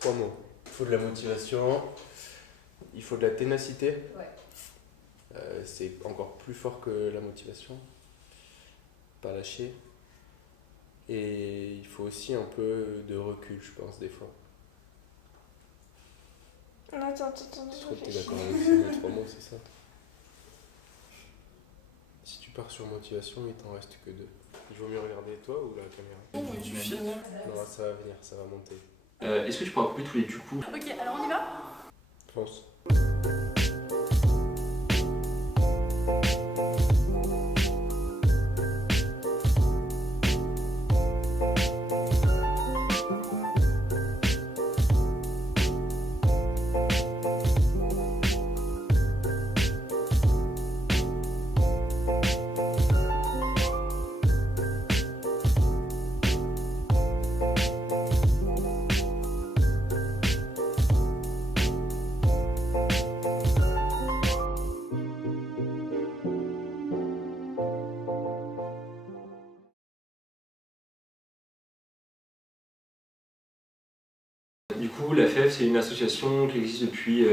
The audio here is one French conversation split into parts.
3 mots. Il faut de la motivation, il faut de la ténacité. Ouais. C'est encore plus fort que la motivation. Pas lâcher. Et il faut aussi un peu de recul, je pense, des fois. Attends, Je crois que t'es d'accord avec ces 3 mots, c'est ça? Si tu pars sur motivation, il t'en reste que 2. Il vaut mieux regarder toi ou la caméra? Tu filmes? Non, ça va venir, ça va monter. Est-ce que tu pourras couper tous les du coup? Ok, alors on y va? Pense. Du coup, la FEV, c'est une association qui existe depuis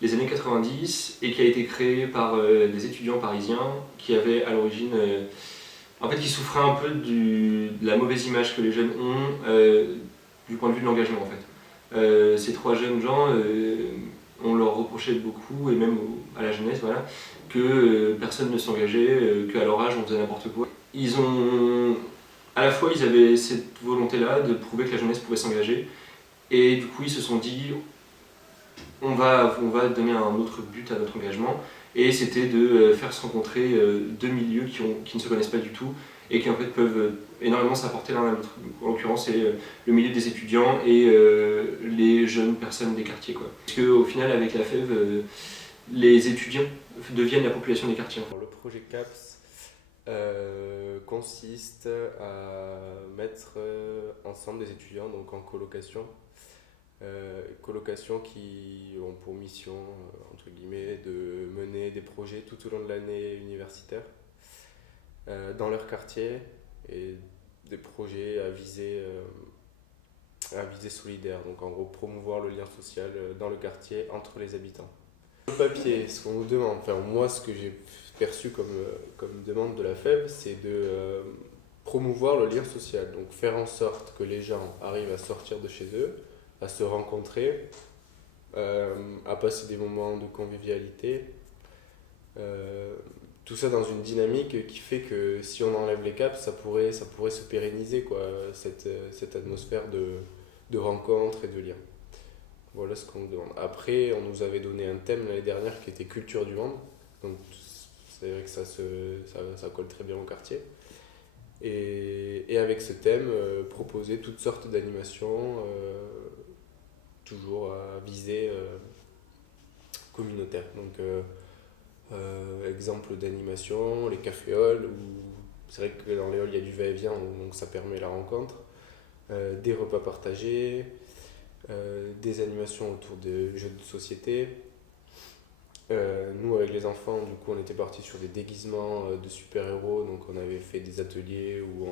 les années 90 et qui a été créée par des étudiants parisiens qui avaient à l'origine, en fait, qui souffraient un peu de la mauvaise image que les jeunes ont du point de vue de l'engagement, en fait. Ces 3 jeunes gens, on leur reprochait beaucoup, et même à la jeunesse, voilà, que personne ne s'engageait, qu'à leur âge, on faisait n'importe quoi. À la fois, ils avaient cette volonté-là de prouver que la jeunesse pouvait s'engager, et du coup, ils se sont dit, on va donner un autre but à notre engagement. Et c'était de faire se rencontrer 2 milieux qui ne se connaissent pas du tout et qui en fait peuvent énormément s'apporter l'un à l'autre. En l'occurrence, c'est le milieu des étudiants et les jeunes personnes des quartiers, quoi. Parce qu'au final, avec la FEV, les étudiants deviennent la population des quartiers. Le projet CAPS consiste à mettre ensemble des étudiants donc en colocation. Colocations qui ont pour mission, entre guillemets, de mener des projets tout au long de l'année universitaire dans leur quartier et des projets à visée solidaire, donc en gros promouvoir le lien social dans le quartier entre les habitants. Le papier, ce qu'on nous demande, enfin moi ce que j'ai perçu comme demande de la FEV, c'est de promouvoir le lien social, donc faire en sorte que les gens arrivent à sortir de chez eux, à se rencontrer, à passer des moments de convivialité. Tout ça dans une dynamique qui fait que si on enlève les caps, ça pourrait se pérenniser, quoi, cette atmosphère de rencontre et de lien. Voilà ce qu'on nous demande. Après, on nous avait donné un thème l'année dernière qui était culture du monde. Donc c'est vrai que ça colle très bien au quartier. Et avec ce thème, proposer toutes sortes d'animations, toujours à visée communautaire. Donc, exemple d'animation, les cafés-halls, où c'est vrai que dans les halls il y a du va-et-vient, donc ça permet la rencontre, des repas partagés, des animations autour de jeux de société. Nous, avec les enfants, du coup, on était partis sur des déguisements de super-héros, donc on avait fait des ateliers où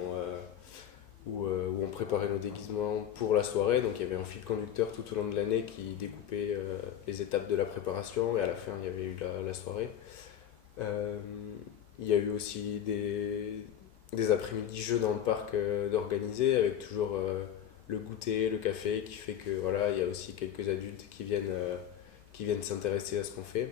on préparait nos déguisements pour la soirée. Donc il y avait un fil conducteur tout au long de l'année qui découpait les étapes de la préparation, et à la fin il y avait eu la soirée. Il y a eu aussi des après-midi jeux dans le parc d'organiser, avec toujours le goûter, le café, qui fait que voilà, il y a aussi quelques adultes qui viennent s'intéresser à ce qu'on fait.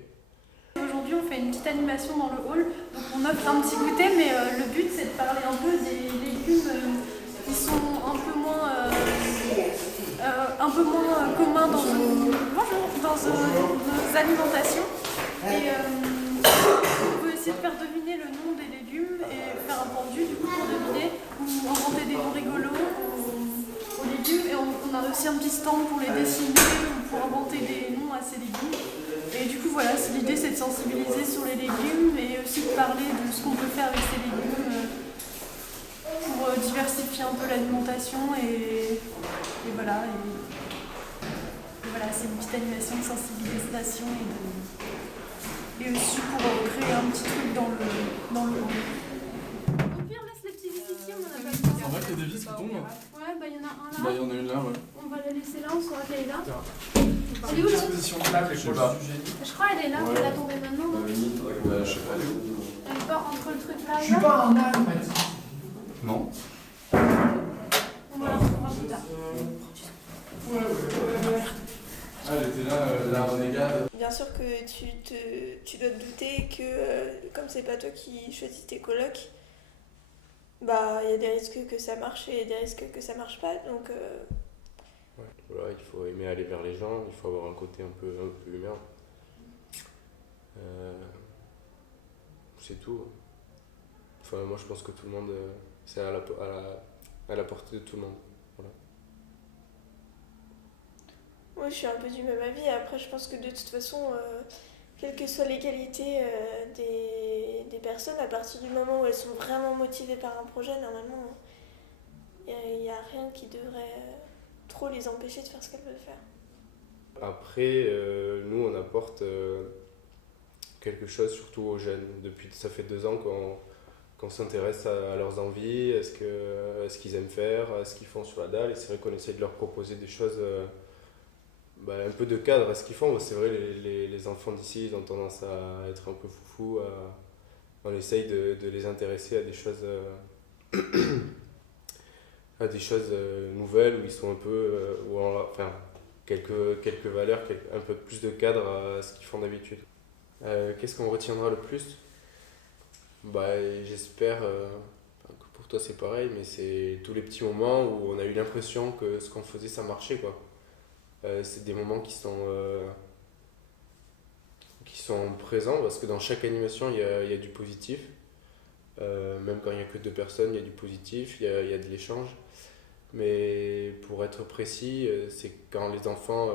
Aujourd'hui, on fait une petite animation dans le hall, donc on offre un petit goûter, mais le but c'est de parler un peu des légumes qui sont un peu moins communs dans nos alimentations. Et on peut essayer de faire deviner le nom des légumes et faire un pendu du coup pour deviner, ou inventer des noms rigolos aux légumes. Et on a aussi un petit stand pour les dessiner ou pour inventer des noms à ces légumes. Et du coup voilà, l'idée c'est de sensibiliser sur les légumes et aussi de parler de ce qu'on peut faire avec ces légumes pour diversifier un peu l'alimentation et voilà. Et voilà, c'est une petite animation de sensibilisation et aussi pour créer un petit truc dans le hall. Au pire, laisse les petits vis ici, on en a pas besoin. C'est vrai qu'il y a des vis qui tombent. Ouais, bah il y en a un là. Bah il y en a une là, ouais. On va la laisser. laisser là, on saura qu'elle est là. C'est une exposition de plaques, les proches du génie. Je crois qu'elle est là, elle a tombé maintenant. Non, Je sais pas, elle est où? elle est pas entre le truc là Je et suis là. pas un âne, m'a dit. Non. On va la retrouvera plus tard. Ah, elle était là, la renégade. Bien sûr que tu dois te douter que comme c'est pas toi qui choisis tes colocs, bah il y a des risques que ça marche et des risques que ça marche pas. Donc Ouais, voilà, il faut aimer aller vers les gens, il faut avoir un côté un peu humain. C'est tout. Enfin, moi je pense que tout le monde, c'est à la portée de tout le monde. Voilà. moi je suis un peu du même avis. Après je pense que de toute façon, quelles que soient les qualités des personnes, à partir du moment où elles sont vraiment motivées par un projet, normalement il n'y a rien qui devrait trop les empêcher de faire ce qu'elles veulent faire. Après, nous on apporte quelque chose surtout aux jeunes. Ça fait 2 ans qu'on s'intéresse à leurs envies, à ce qu'ils aiment faire, à ce qu'ils font sur la dalle. Et c'est vrai qu'on essaie de leur proposer des choses, un peu de cadre à ce qu'ils font. C'est vrai, les enfants d'ici, ils ont tendance à être un peu foufous. On essaye de les intéresser à des choses, nouvelles où ils sont un peu, quelques valeurs, un peu plus de cadre à ce qu'ils font d'habitude. Qu'est-ce qu'on retiendra le plus? J'espère que pour toi c'est pareil, mais c'est tous les petits moments où on a eu l'impression que ce qu'on faisait ça marchait, quoi. C'est des moments qui sont présents parce que dans chaque animation il y a du positif. Même quand il n'y a que 2 personnes, il y a du positif, il y a de l'échange. Mais pour être précis, c'est quand les enfants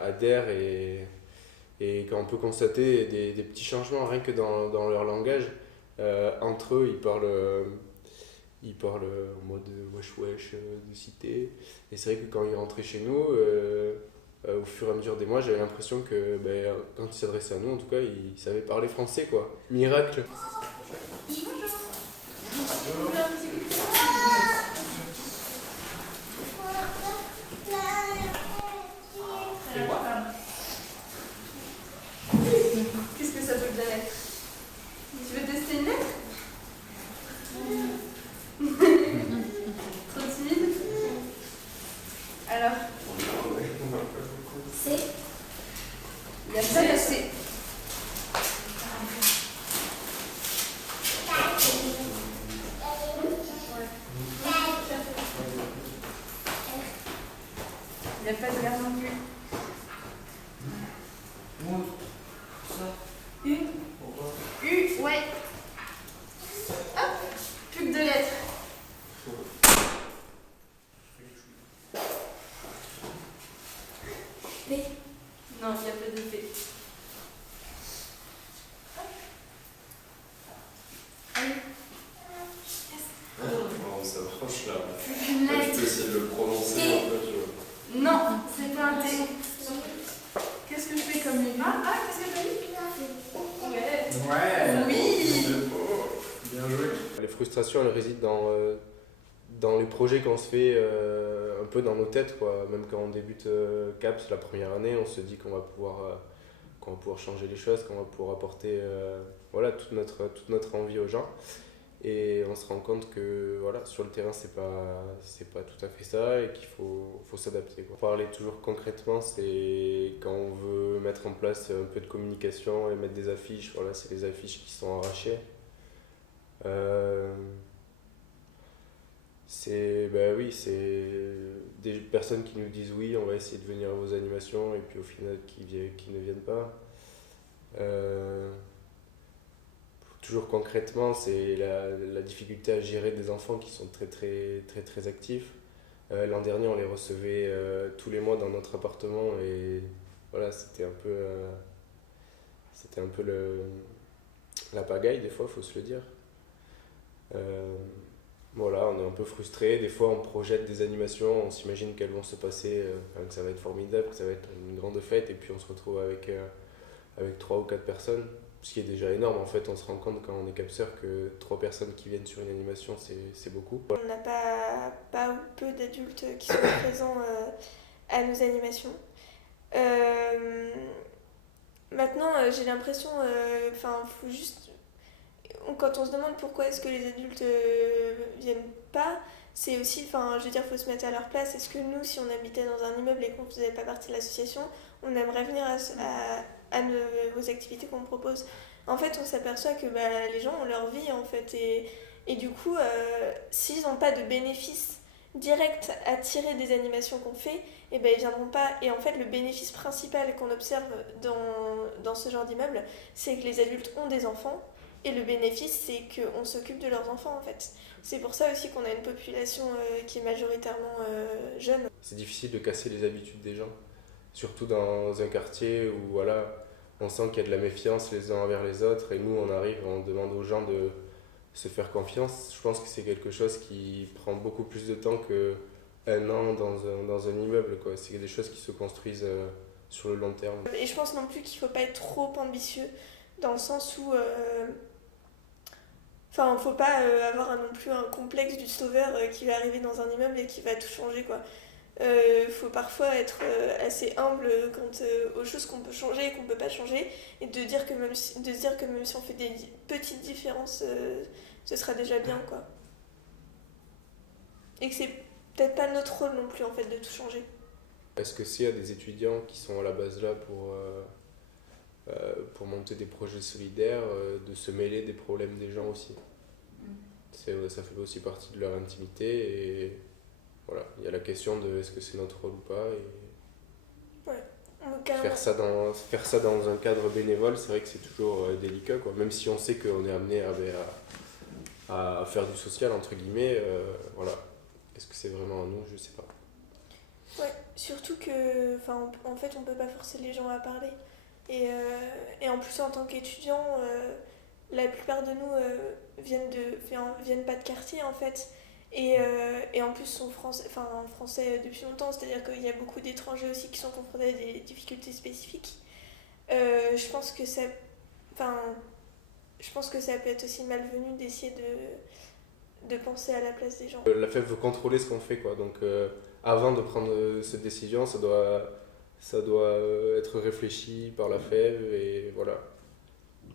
adhèrent et quand on peut constater des petits changements rien que dans leur langage. Entre eux, ils parlent en mode wesh wesh de cité. Et c'est vrai que quand ils rentraient chez nous, au fur et à mesure des mois, j'avais l'impression que quand ils s'adressaient à nous, en tout cas, ils savaient parler français, quoi. Miracle! Qu'est-ce que ça peut te donner? Tu veux tester une lettre? Trop timide? Alors? C'est Il y a pas de C. Il n'y a pas de R non plus. U. U, ouais. Hop, plus que 2 lettres. P. Non, il n'y a pas de P. On s'approche là. Une lettre. Je peux essayer de le prononcer un peu, tu vois. Non, c'est pas un T. Qu'est-ce que je fais comme livre? Qu'est-ce que je fais? Ouais. Ouais. Oui. Bien joué. Les frustrations, elles résident dans les projets qu'on se fait un peu dans nos têtes, quoi. Même quand on débute CAPS la première année, on se dit qu'on va pouvoir changer les choses, qu'on va pouvoir apporter toute notre envie aux gens. Et on se rend compte que sur le terrain, c'est pas tout à fait ça et qu'il faut s'adapter, quoi. Pour parler toujours concrètement, c'est quand on veut mettre en place un peu de communication et mettre des affiches, c'est les affiches qui sont arrachées. C'est des personnes qui nous disent oui, on va essayer de venir à vos animations et puis au final qui ne viennent pas. Toujours concrètement, c'est la difficulté à gérer des enfants qui sont très très très très actifs. L'an dernier, on les recevait tous les mois dans notre appartement et c'était un peu la pagaille des fois, faut se le dire. On est un peu frustré. Des fois, on projette des animations, on s'imagine qu'elles vont se passer, que ça va être formidable, que ça va être une grande fête, et puis on se retrouve avec 3 ou 4 personnes. ce qui est déjà énorme. En fait, on se rend compte quand on est capseur que 3 personnes qui viennent sur une animation, c'est beaucoup. On n'a pas ou peu d'adultes qui sont présents à nos animations. Maintenant, j'ai l'impression, faut juste, quand on se demande pourquoi est-ce que les adultes viennent pas, c'est aussi, je veux dire, faut se mettre à leur place. Est-ce que nous, si on habitait dans un immeuble et qu'on ne faisait pas partie de l'association, on aimerait venir aux activités qu'on propose? En fait, on s'aperçoit que les gens ont leur vie, en fait, et du coup, s'ils n'ont pas de bénéfice direct à tirer des animations qu'on fait, et ils viendront pas. Et en fait, le bénéfice principal qu'on observe dans ce genre d'immeuble, c'est que les adultes ont des enfants, et le bénéfice, c'est qu'on s'occupe de leurs enfants, en fait. C'est pour ça aussi qu'on a une population qui est majoritairement jeune. C'est difficile de casser les habitudes des gens, surtout dans un quartier où voilà, on sent qu'il y a de la méfiance les uns envers les autres, et nous on arrive, on demande aux gens de se faire confiance. Je pense que c'est quelque chose qui prend beaucoup plus de temps qu'un an dans un immeuble, quoi. C'est des choses qui se construisent sur le long terme. Et je pense non plus qu'il ne faut pas être trop ambitieux, dans le sens où faut pas avoir non plus un complexe du sauveur qui va arriver dans un immeuble et qui va tout changer, quoi. Faut parfois être assez humble quant aux choses qu'on peut changer et qu'on peut pas changer, et de se dire que même si on fait des petites différences, ce sera déjà bien, quoi. Et que c'est peut-être pas notre rôle non plus, en fait, de tout changer. Est-ce que s'il y a des étudiants qui sont à la base là pour monter des projets solidaires, de se mêler des problèmes des gens aussi? Ça fait aussi partie de leur intimité, et voilà, il y a la question de est-ce que c'est notre rôle ou pas, et faire ça dans un cadre bénévole, c'est vrai que c'est toujours délicat, quoi. Même si on sait qu'on est amené à faire du social, entre guillemets, voilà. Est-ce que c'est vraiment à nous? Je sais pas. Ouais, surtout que, en fait, on peut pas forcer les gens à parler. Et en plus, en tant qu'étudiant, la plupart de nous viennent pas de quartier, en fait. Et en plus, sont français depuis longtemps, c'est-à-dire qu'il y a beaucoup d'étrangers aussi qui sont confrontés à des difficultés spécifiques. Je pense que ça peut être aussi malvenu d'essayer de penser à la place des gens. La FEF veut contrôler ce qu'on fait, quoi. Donc, avant de prendre cette décision, ça doit être réfléchi par la FEV, et voilà.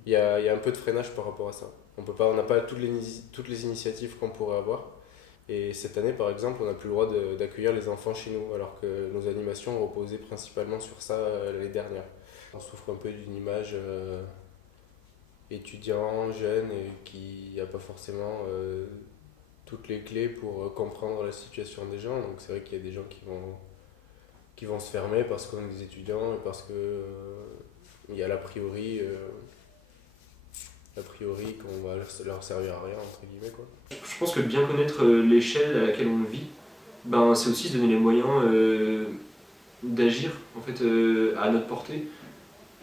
Il y a un peu de freinage par rapport à ça. On n'a pas toutes les initiatives qu'on pourrait avoir. Et cette année, par exemple, on n'a plus le droit d'accueillir les enfants chez nous, alors que nos animations reposaient principalement sur ça l'année dernière. On souffre un peu d'une image étudiant, jeune, et qui n'a pas forcément toutes les clés pour comprendre la situation des gens. Donc c'est vrai qu'il y a des gens qui vont se fermer parce qu'on est des étudiants, et parce que il y a l'a priori qu'on va leur servir à rien, entre guillemets, quoi. Je pense que bien connaître l'échelle à laquelle on vit, c'est aussi se donner les moyens d'agir en fait, à notre portée,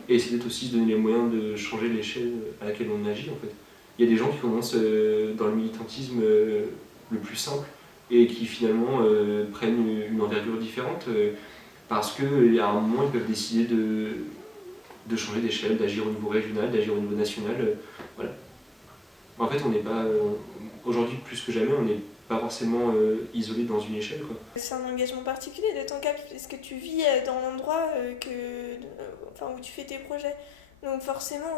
et c'est peut-être aussi se donner les moyens de changer l'échelle à laquelle on agit, en fait. Il y a des gens qui commencent dans le militantisme le plus simple, et qui finalement prennent une envergure différente, parce qu'à un moment ils peuvent décider de changer d'échelle, d'agir au niveau régional, d'agir au niveau national. Voilà. En fait, on n'est pas, aujourd'hui plus que jamais, on n'est pas forcément isolé dans une échelle, quoi. C'est un engagement particulier de ton cas, parce que tu vis dans l'endroit où tu fais tes projets. Donc forcément,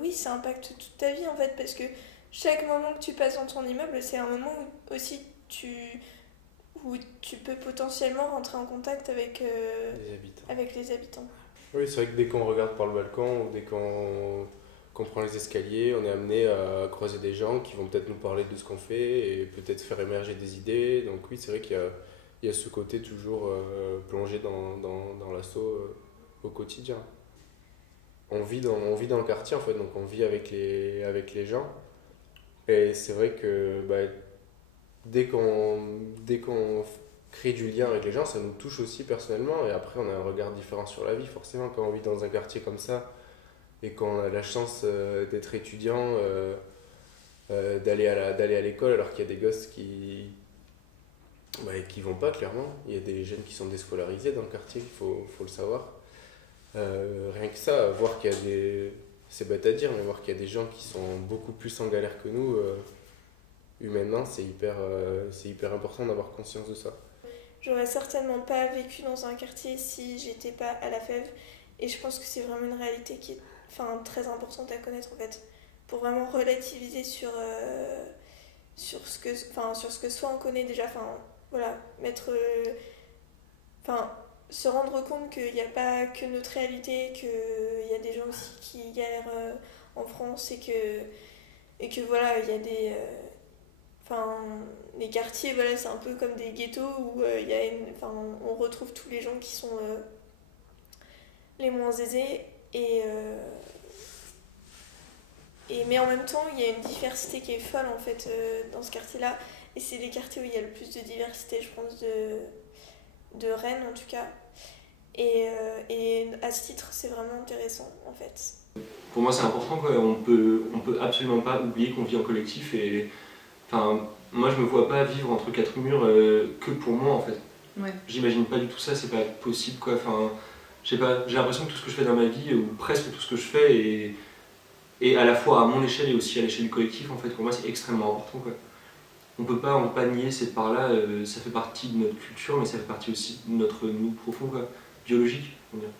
oui, ça impacte toute ta vie, en fait, parce que chaque moment que tu passes dans ton immeuble, c'est un moment où aussi où tu peux potentiellement rentrer en contact avec les habitants. Oui, c'est vrai que dès qu'on regarde par le balcon, ou dès qu'on prend les escaliers, on est amené à croiser des gens qui vont peut-être nous parler de ce qu'on fait, et peut-être faire émerger des idées. Donc oui, c'est vrai qu'il y a ce côté toujours plongé dans l'assaut au quotidien. On vit dans le quartier, en fait, donc on vit avec les gens. Et c'est vrai que dès qu'on crée du lien avec les gens, ça nous touche aussi personnellement, et après on a un regard différent sur la vie, forcément. Quand on vit dans un quartier comme ça, et qu'on a la chance d'être étudiant, d'aller à l'école, alors qu'il y a des gosses qui vont pas, clairement. Il y a des jeunes qui sont déscolarisés dans le quartier, il faut le savoir. Rien que ça, voir qu'il y a c'est bête à dire, mais voir qu'il y a des gens qui sont beaucoup plus en galère que nous, humainement, c'est hyper important d'avoir conscience de ça. J'aurais certainement pas vécu dans un quartier si j'étais pas à la FEV. Et je pense que c'est vraiment une réalité qui est très importante à connaître en fait. Pour vraiment relativiser sur ce que soit on connaît déjà. Voilà, se rendre compte qu'il n'y a pas que notre réalité, qu'il y a des gens aussi qui galèrent en France et que voilà, il y a des. Les quartiers, voilà, c'est un peu comme des ghettos où on retrouve tous les gens qui sont les moins aisés mais en même temps, il y a une diversité qui est folle en fait dans ce quartier-là. Et c'est les quartiers où il y a le plus de diversité, je pense, de Rennes en tout cas. Et à ce titre, c'est vraiment intéressant en fait. Pour moi, c'est important, quoi. On peut absolument pas oublier qu'on vit en collectif. Et moi, je me vois pas vivre entre quatre murs que pour moi en fait. Ouais. J'imagine pas du tout ça, c'est pas possible, quoi. Je sais pas, j'ai l'impression que tout ce que je fais dans ma vie, ou presque tout ce que je fais, et à la fois à mon échelle et aussi à l'échelle du collectif, en fait, pour moi, c'est extrêmement important, quoi. On peut pas nier cette part-là, ça fait partie de notre culture, mais ça fait partie aussi de notre nous profond, quoi, biologique, on dirait.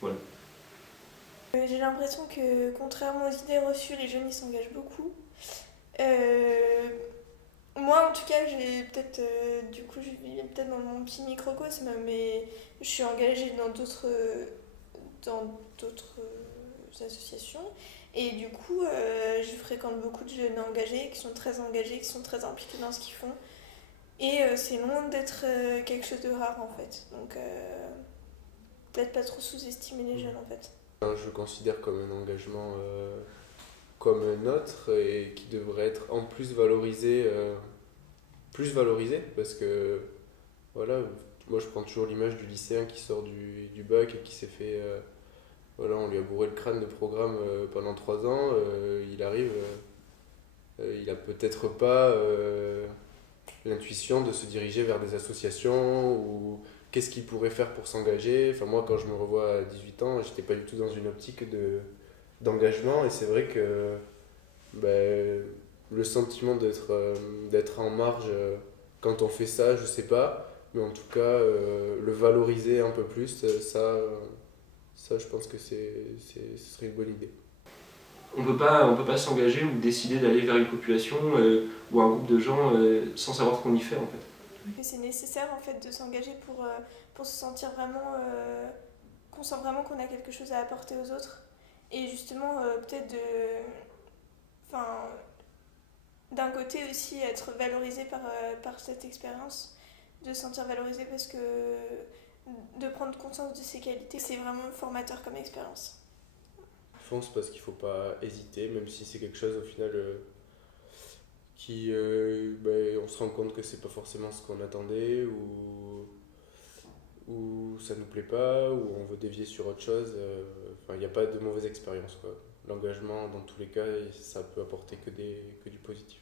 Voilà. J'ai l'impression que, contrairement aux idées reçues, les jeunes ils s'engagent beaucoup. Moi, en tout cas, j'ai peut-être, du coup, je vis peut-être dans mon petit microcosme, mais je suis engagée dans d'autres associations. Et du coup, je fréquente beaucoup de jeunes engagés, qui sont très engagés, qui sont très impliqués dans ce qu'ils font. Et c'est loin d'être quelque chose de rare, en fait. Donc, peut-être pas trop sous-estimer les jeunes, en fait. Je considère comme un engagement comme un autre et qui devrait être en plus valorisé, parce que voilà, moi je prends toujours l'image du lycéen qui sort du bac et qui s'est fait, voilà, on lui a bourré le crâne de programme pendant 3 ans, il arrive, il a peut-être pas l'intuition de se diriger vers des associations ou qu'est-ce qu'il pourrait faire pour s'engager. Enfin, moi, quand je me revois à 18 ans, j'étais pas du tout dans une optique d'engagement. Et c'est vrai que le sentiment d'être en marge quand on fait ça, je sais pas. Mais en tout cas, le valoriser un peu plus, ça je pense que ce serait une bonne idée. On peut pas s'engager ou décider d'aller vers une population ou un groupe de gens sans savoir ce qu'on y fait, en fait. C'est nécessaire en fait de s'engager pour se sentir vraiment qu'on sent vraiment qu'on a quelque chose à apporter aux autres et justement peut-être d'un côté aussi être valorisé par cette expérience, de se sentir valorisé parce que de prendre conscience de ses qualités, c'est vraiment formateur comme expérience. Je pense parce qu'il faut pas hésiter, même si c'est quelque chose au final on se rend compte que c'est pas forcément ce qu'on attendait ou ça nous plaît pas ou on veut dévier sur autre chose. Il n'y a pas de mauvaise expérience, quoi. L'engagement dans tous les cas, ça peut apporter que du positif.